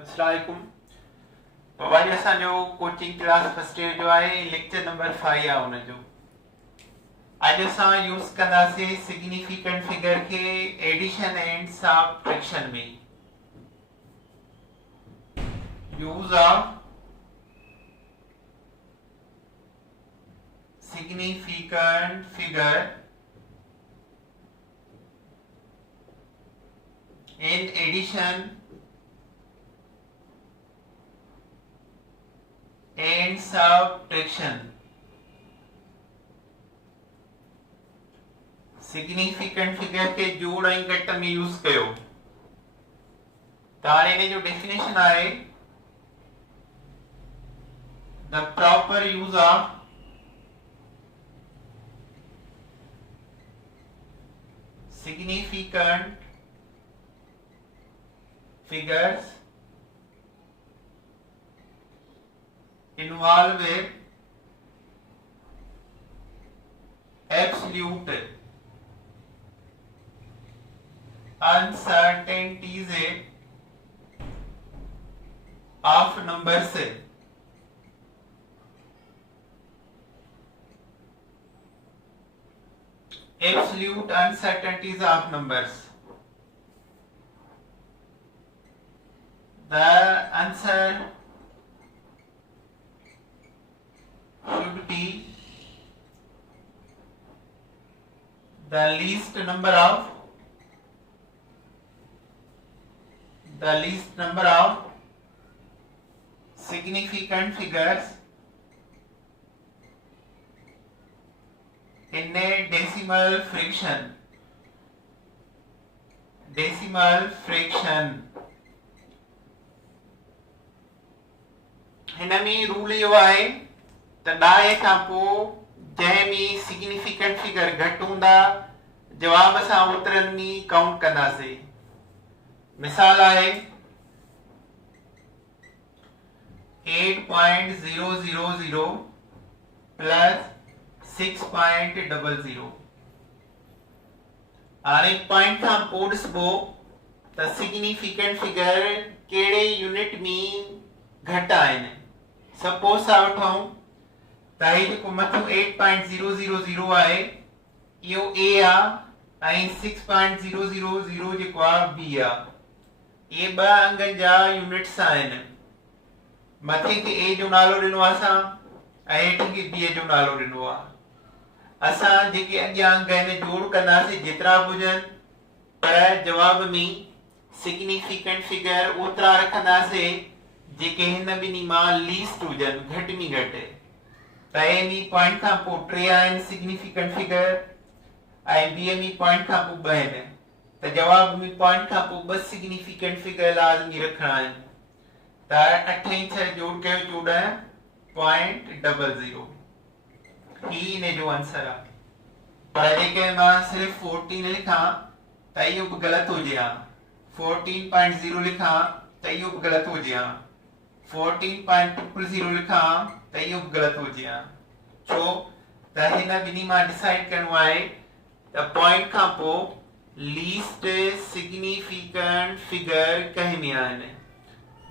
अस्सलामुअलैकुम। तो अॼु असांजो कोचिंग क्लास फर्स्ट ईयर जो आहे, लेक्चर नंबर 5 आहे हुनजो। अॼु असां यूज़ कंदासीं सिग्निफिकेंट फिगर खे एडिशन एंड सबट्रैक्शन में। Use of significant figure in addition and subtraction। Significant figure के जोड़ ऐं घट में यूज़ कयो। त हाणे इन जो डेफिनेशन आहे the proper use of significant figures involve absolute uncertainties of numbers। absolute uncertainties of numbers। The answer should be the least number of significant figures in a decimal fraction। हिन में rule इहो आहे त ॾाहे खां पोइ जंहिं में significant figure घटि हूंदा जवाब सां ओतिरनि में काउंट कंदासीं। मिसाल आहे 8.000 प्लस 6.00। हाणे पॉइंट खां पोइ ॾिसबो त सिग्निफिकेंट फिगर कहिड़े यूनिट में घटि आहिनि। सपोज सा वठूं त ही जेको मथो 8.000 आहे इहो A आहे ऐं 6.000 जेको आहे B आहे। ये ॿ अंगनि जा यूनिट्स आहिनि। मथे खे A जो नालो ॾिनो आहे असां ऐं हेठि खे B जो नालो ॾिनो आहे। असां जेके अॻियां अंग आहिनि जोड़ कंदासीं जेतिरा बि हुजनि, पर जवाब में सिग्निफिकेंट फिगर ओतिरा रखंदासीं जेके हिन ॿिन्ही मां लीस्ट हुजनि, घटि में घटि। त A में पॉइंट खां पोइ 3 आहिनि सिग्निफिकेंट फिगर ऐं B में पॉइंट खां पोइ 2 आहिनि। त जवाब में पॉइंट खां पोइ 2 सिग्निफिकेंट फिगर लाज़मी रखणा आहिनि। त 8 ऐं 6 जोड़ कयो 14.00। ही इन जो आंसर आहे। पर जेके मां सिर्फ़ 14 लिखां त इहो बि ग़लति हुजे हा। 14.0 लिखां त इहो बि ग़लति हुजे हा। 14.000 लिखां त इहो बि ग़लति हुजे हा। छो त हिन ॿिन्ही मां डिसाइड करणो आहे त पॉइंट खां पोइ लीस्ट सिग्निफिकेंट फिगर कंहिं में आहिनि।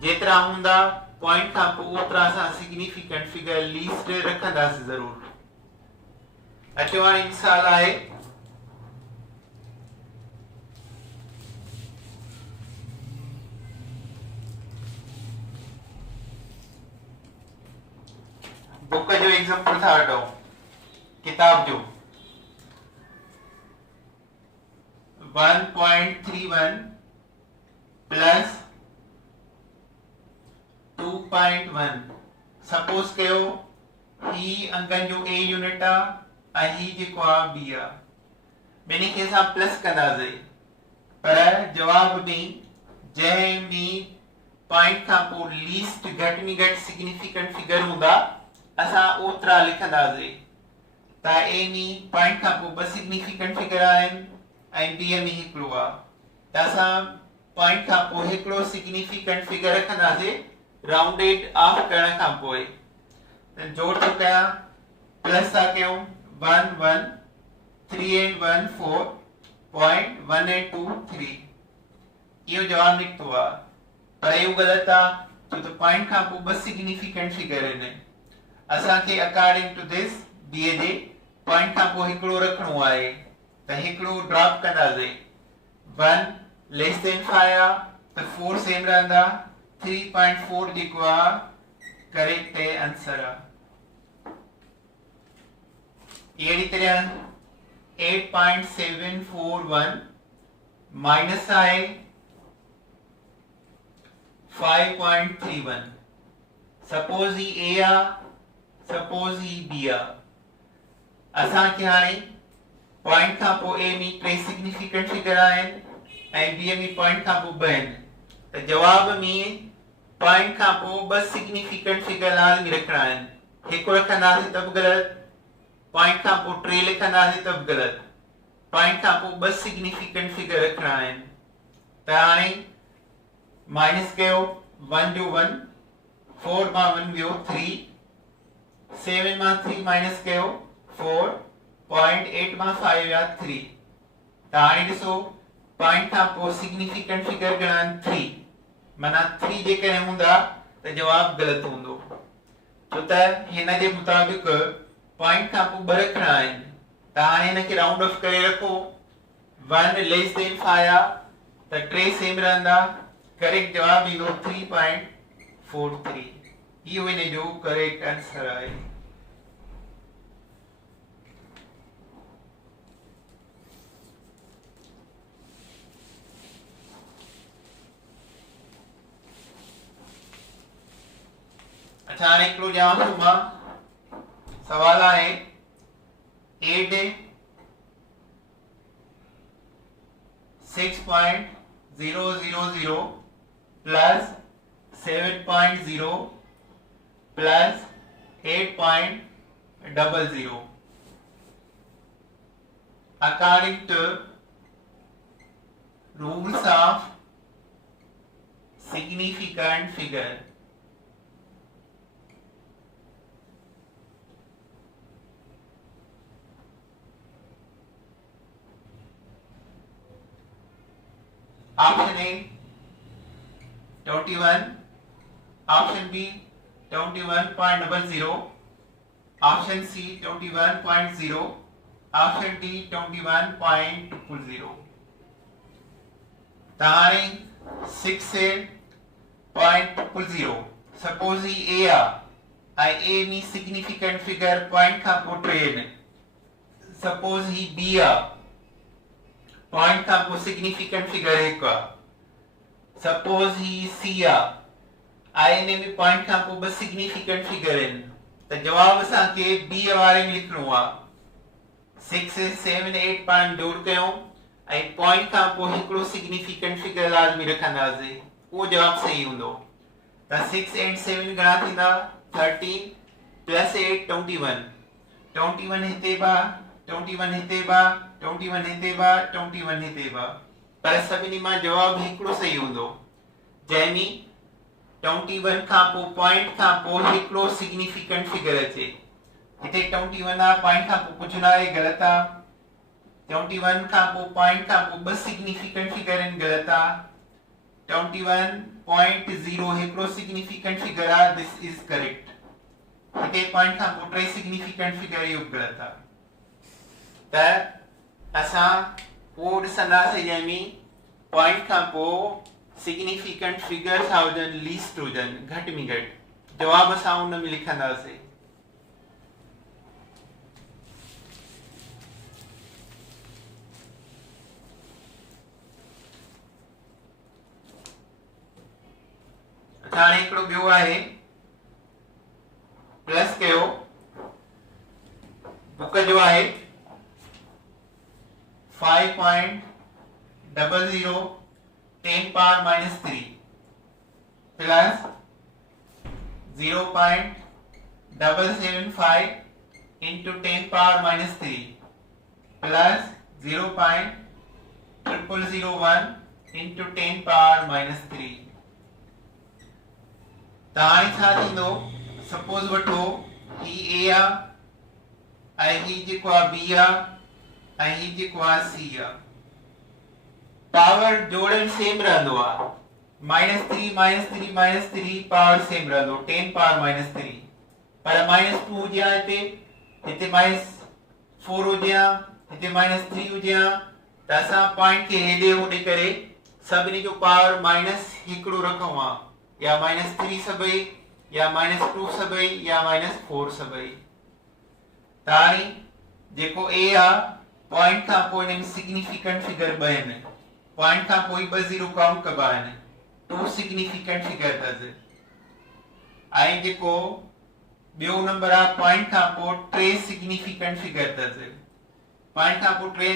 जेतिरा हूंदा पॉइंट खां पोइ ओतिरा असां सिग्निफिकेंट फिगर लीस्ट रखंदासीं ज़रूर। अचो हाणे मिसाल आहे बुक जो एग्जांपल था वठो, किताब जो 1.31 प्लस 2.1। सपोज कयो ही अंकन जो A यूनिट आहे ऐं ही जेको आहे B आहे। ॿिन्ही खे असां प्लस कंदासीं, पर जवाब में जंहिं में पॉइंट खां पोइ लीस्ट घटि में घटि सिग्निफिकेंट फिगर हूंदा असां ओतिरा लिखंदासीं। त A में पॉइंट खां पोइ 2 सिग्निफिकेंट फिगर आहिनि ऐं B में हिकिड़ो आहे। त असां पॉइंट खां पोइ हिकिड़ो सिग्निफिकेंट फिगर रखंदासीं राउंडेड ऑफ करण खां पोइ। त जोड़ थो कयां प्लस था कयूं 1 1 3 and 1 4.1823 इहो जवाब निकतो आहे। पर यो गलत आ छो तो पॉइंट खां पोइ ॿ सिग्निफिकेंट फिगर आहिनि असांखे अकॉर्डिंग टू दिस बी जे पॉइंट खां पोइ हिकिड़ो रखणो आहे त हिकिड़ो ड्रॉप कंदासीं 1 लेस देन 5 आ त 4 सेम रहंदा 3.4 जेको आहे करेक्ट आंसर आहे अहिड़ी तरह 8.741 माइनस आहे 5.31 सपोज ही ए आ सपोज ही बी आ असांखे हाणे पॉइंट खां पोइ ए में टे सिग्निफिकेंट फिगर आहिनि ऐं बी में पॉइंट खां पोइ ॿ आहिनि त जवाब में पॉइंट खां पोइ ॿ सिग्निफिकेंट फिगर लाज़मी रखणा आहिनि हिकु रखंदासीं त बि ग़लति पॉइंट खां पोइ टे लिखंदासीं त बि ग़लति पॉइंट खां पोइ ॿ सिग्निफिकेंट फिगर रखणा आहिनि त हाणे माइनस कयो 1 जो 1 4 मां 1 वियो 3 7 मां 3 माइनस कयो 4 0.8 मां 5 विया 3 त हाणे ॾिसो पॉइंट खां पोइ सिग्निफिकेंट फिगर घणा आहिनि 3 माना 3 जेकॾहिं हूंदा त जवाब ग़लति हूंदो छो त हिन जे मुताबिक़ पॉइंट खां पोइ ॿ रखणा आहिनि त हाणे हिनखे राउंड ऑफ करे रखो 1 लेस देन 5 आ त टे सेम रहंदा करेक्ट जवाब ईंदो 3.43 इहो इन जो करेक्ट आंसर आहे अच्छा हाणे हिकिड़ो ॼाण थो मां सवाल आहे 8 6.000 plus 7.0 plus 8.00 according to rules of significant figure option A 21 option B 21.00 option C 21.0 option D 21.00 तारे 6.00 suppose he A uh A में significant figure point का पोट्रेन suppose ही B आ पॉइंट का को सिग्निफिकेंट फिगर है का सपोज ही सी आ आई ने में पॉइंट का को बस सिग्निफिकेंट फिगर है तो जवाब असा के बी वारे में लिखनो आ 6 7 8 पाण जोड़ कयो आई पॉइंट का को हिकड़ो सिग्निफिकेंट फिगर लाजमी रखंदासे वो जवाब सही हुंदो त 6 and 7 घणा थींदा 13 plus 8 21 21 हिते बा 21 हिते बा 21 हिते बा 21 हिते बा पर सभिनी मां जवाब हिकड़ो सही हुंदो जैमी 21 खां पोइ पॉइंट खां पोइ हिकड़ो सिग्निफिकेंट फिगर अचे हिते 21 आ पॉइंट खां पोइ कुछ ना आहे गलत आ 21 खां पोइ पॉइंट खां पोइ ॿ सिग्निफिकेंट फिगर आहिनि गलत आ 21.0 हिकड़ो सिग्निफिकेंट फिगर आ दिस इज करेक्ट हिते पॉइंट खां पोइ टे सिग्निफिकेंट फिगर इहो गलत आ त असां वो ॾिसंदासीं जंहिंमें पॉइंट खां पोइ सिग्निफिकेंट फिगर्स हुजनि लीस्ट हुजनि घटि में घटि जवाब असां उन में लिखंदासीं हाणे हिकिड़ो ॿियो आहे प्लस कयो बुक जो आहे 5.00 10 power minus 3 plus 0.775 into 10 power minus 3 plus 0.0001 into 10 power minus 3 ताणी छा थींदो सपोज वठो ही ए आ ऐं ही जेको आहे बी आ ऐं ही जेको आहे सी आ पावर जोड़न सेम रहंदो आहे -3 पावर सेम रहंदो 10 पावर -3 पर -2 हुजे हा हिते -4 हुजे हा हिते -3 हुजे हा त असां पॉइंट खे हेॾे होॾे करे सभिनी जो पावर माइनस हिकिड़ो रखूं हा या -3 सभई या -2 सभई या -4 सभई त हाणे जेको ए आ पॉइंट खां पोइ हिन में सिग्निफिकेंट फिगर ॿ आहिनि पॉइंट खां पोइ ॿ ज़ीरो काउंट कबा आहिनि टू सिग्निफिकेंट फिगर अथसि ऐं जेको ॿियो नंबर आहे पॉइंट खां पोइ टे सिग्निफिकेंट फिगर अथसि पॉइंट खां पोइ टे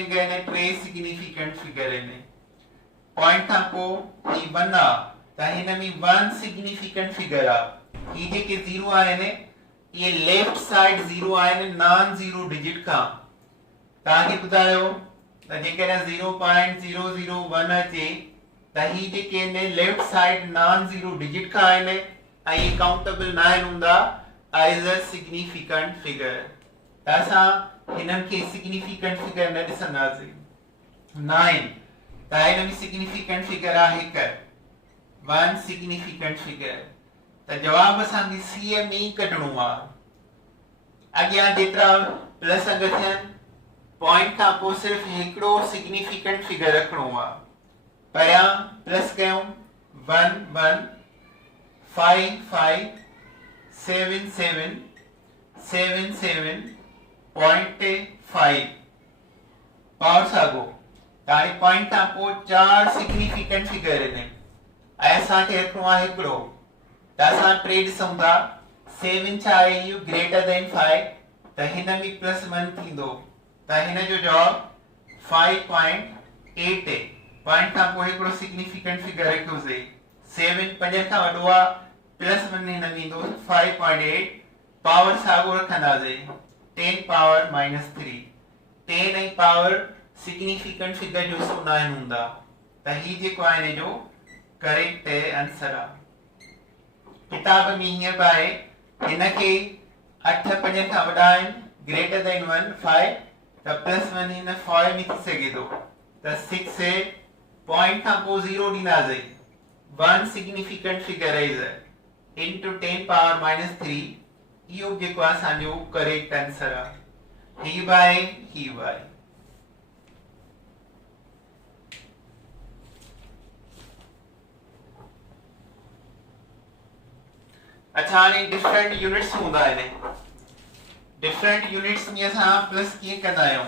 सिग्निफिकेंट फिगर आहिनि पॉइंट खां पोइ ही 1 आहे त हिन में 1 सिग्निफिकेंट फिगर आहे ही जेके ज़ीरो आहिनि ये लेफ्ट साइड ज़ीरो आहिनि नॉन ज़ीरो डिजिट खां तव्हांखे ॿुधायो त जेकॾहिं 0.001 अचे त ही जेके आहिनि left side non zero digit खां आहिनि ऐं ये काउंटेबल न आहिनि हूंदा एज अ सिग्निफिकेंट फिगर त असां हिननि खे सिग्निफिकेंट फिगर न ॾिसंदासीं 9 त हिन में सिग्निफिकेंट फिगर आहे हिकु 1 सिग्निफिकेंट फिगर त जवाब असांखे सी में ई कढणो आहे अॻियां जेतिरा प्लस अंग थियनि पॉइंट खां पोइ सिर्फ़ हिकिड़ो सिग्निफिकेंट फिगर रखणो आहे पहिरियां प्लस कयूं 1 1 5 5 7 7 7 7.5 पावर साॻियो त हाणे पॉइंट खां पोइ 4 सिग्निफिकेंट फिगर आहिनि ऐं असांखे रखणो आहे हिकिड़ो त असां टे ॾिसूं था 7 छा आहे इहो ग्रेटर देन 5 त हिन में +1 थींदो त हिन जो जवाब 5.8 पॉइंट खां पोइ हिकिड़ो सिग्निफिकेंट फिगर रखियोसीं 7 5 खां वॾो आहे +1 हिन में ईंदो 5.8 पावर साॻियो रखंदासीं 10 पावर -3 10 ऐं पावर सिग्निफिकेंट फिगर जो हिसो न हूंदा त ही जेको आहे हिन जो करेक्ट आंसर आहे किताब में हीअं बि आहे हिनखे 8 5 खां वॾा आहिनि ग्रेटर देन 1 5 त +1 हिन 5 में थी सघे थो त 6 पॉइंट खां पोइ 0 ॾींदासीं 1 significant figure is into 10 power -3 इहो जेको आहे असांजो करेक्ट आंसर आहे ही बाय ही बाय अच्छा हाणे डिफरेंट यूनिट्स हूंदा आहिनि डिफरेंट यूनिट्स में असां प्लस कीअं कंदा आहियूं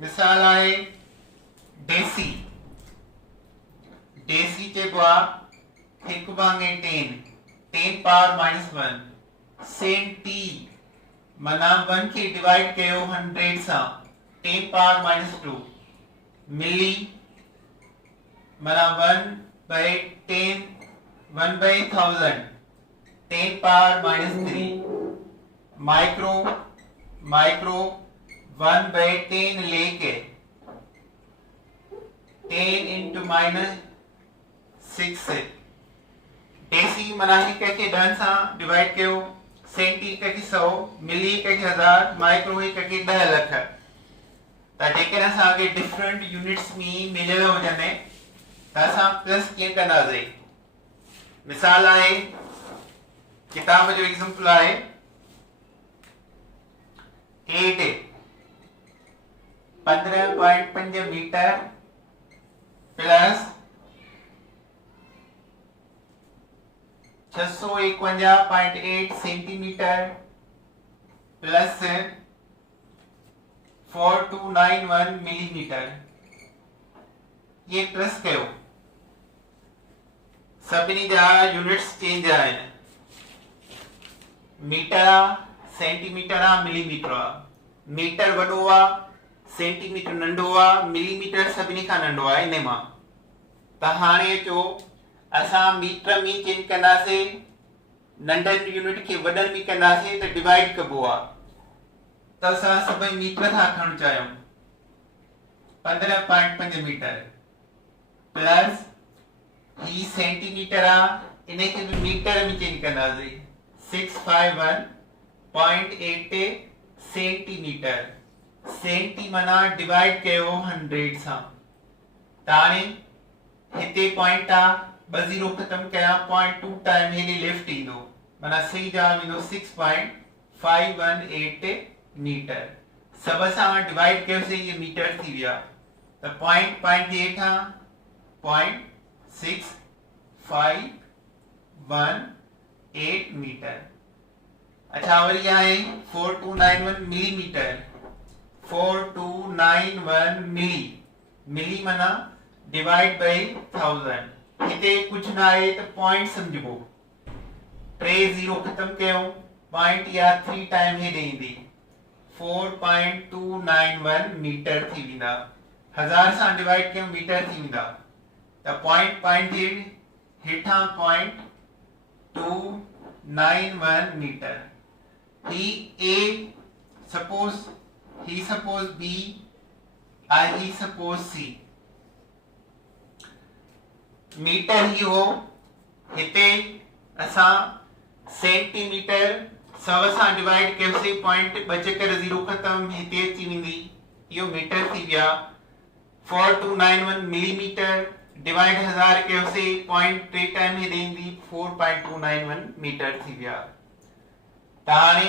मिसाल आहे डेसी डेसी चइबो आहे 1/10 पावर -1 सेंटी माना 1 खे डिवाइड कयो 100 सां 10 पावर -2 मिली माना 1/10 1/1000 10 पावर -3 माइक्रो 1/10 लेके 10 into -6 डेसी माना हिक खे 10 सां डिवाइड कयो सेंटी हिक खे 100 मिली हिक खे 1000 माइक्रो हिक खे 10 लख त जेकॾहिं असांखे डिफरेंट यूनिट्स में मिलियल हुजनि त असां प्लस कीअं कंदासीं मिसाल आहे किताब जो एग्जांपल आहे 8 15.5 metre plus 651.8 centimetre plus 4291 millimetre ये प्लस कयो सभिनी जा यूनिट्स चेंज आहिनि मीटर आहे सेंटीमीटर आहे मिलीमीटर आहे मीटर वॾो आहे सेंटीमीटर नंढो आहे मिलीमीटर सभिनी खां नंढो आहे इन मां त हाणे अचो असां मीटर में चेंज कंदासीं नंढनि यूनिट खे वॾनि में कंदासीं त डिवाइड कबो आहे त असां सभई मीटर था खणणु चाहियूं 15.5 मीटर प्लस ही सेंटीमीटर आहे इन खे भी मीटर में चेंज कंदासीं 651.8 सेंटीमीटर सेंटी माना डिवाइड कयो 100 सां ताने हिते पॉइंट आ 20 खत्म कया 0.2 टाइम हेॾे लेफ्ट ईंदो माना सही जवाब ईंदो 6.518 मीटर सब सां डिवाइड कयोसीं ये मीटर थी विया त पॉइंट जे हेठां 0.6518 मीटर अच्छा वरी आहे 4291 मिलीमीटर 4291 मिली माना डिवाइड बाय 1000 हिते कुछ ना आहे त पॉइंट समझबो 30 खत्म कयो पॉइंट या 3 टाइम हेॾे ईंदी 4.291 मीटर थी वेंदा 1000 सां डिवाइड कयो मीटर थी वेंदा त पॉइंट जे हेठां 0.291 मीटर ही A suppose B he suppose C metre ही हो हिते असां सेंटीमीटर 100 सां डिवाइड कयोसीं पॉइंट बचे करे 0 खत्म हिते अची वेंदी इहो मीटर थी विया 4291 मिलीमीटर डिवाइड 1000 कयोसीं पॉइंट 3 टाइम हेॾे ईंदी 4.291 मीटर थी विया त हाणे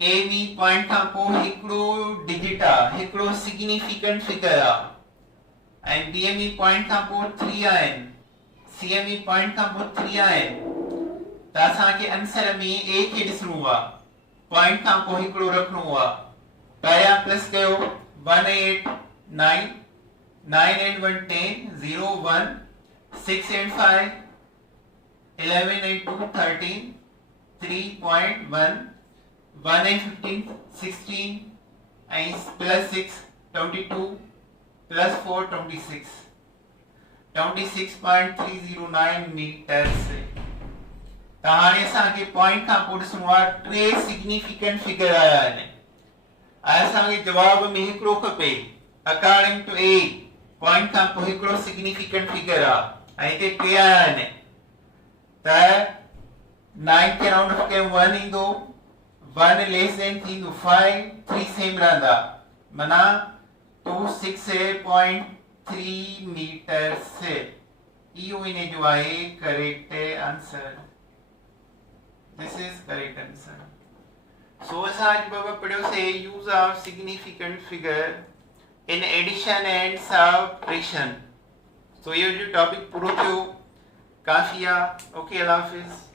ए बी पॉइंट खां पोइ हिकिड़ो डिजिट आहे हिकिड़ो सिग्निफिकेंट फिगर आहे ऐं डीएमई पॉइंट खां पोइ 3 आहिनि सीएमई पॉइंट खां पोइ 3 आहिनि त असांखे आंसर में ए खे ॾिसणो आहे पॉइंट खां पोइ हिकिड़ो रखणो आहे पहिरियां प्लस कयो 189 9 and 1 10 0 1 6 and 5 11 and 2 13 3.1 1 and 15 16 and plus 6 22 plus 4 26 26.309 metres त हाणे असांखे पॉइंट खां पोइ ॾिसणो आहे टे सिग्निफिकेंट फिगर आया आहिनि असांखे जवाब में हिकिड़ो खपे अकॉर्डिंग टू ए पॉइंट खां पोइ हिकिड़ो सिग्निफिकेंट फिगर आहे ऐं हिते टे आया आहिनि त 9 खे राउंड ऑफ कयो 1 ईंदो 1 लेस देन थींदो 5 3 सेम रहंदा माना 268.3 मीटर से इहो इन जो आहे correct answer this is correct answer so असां अॼु बाबा पढ़ियोसीं use of significant figure in addition and subtraction so इहो जो टॉपिक पूरो थियो काफ़ी आहे ओके अल्लाह हाफ़िज़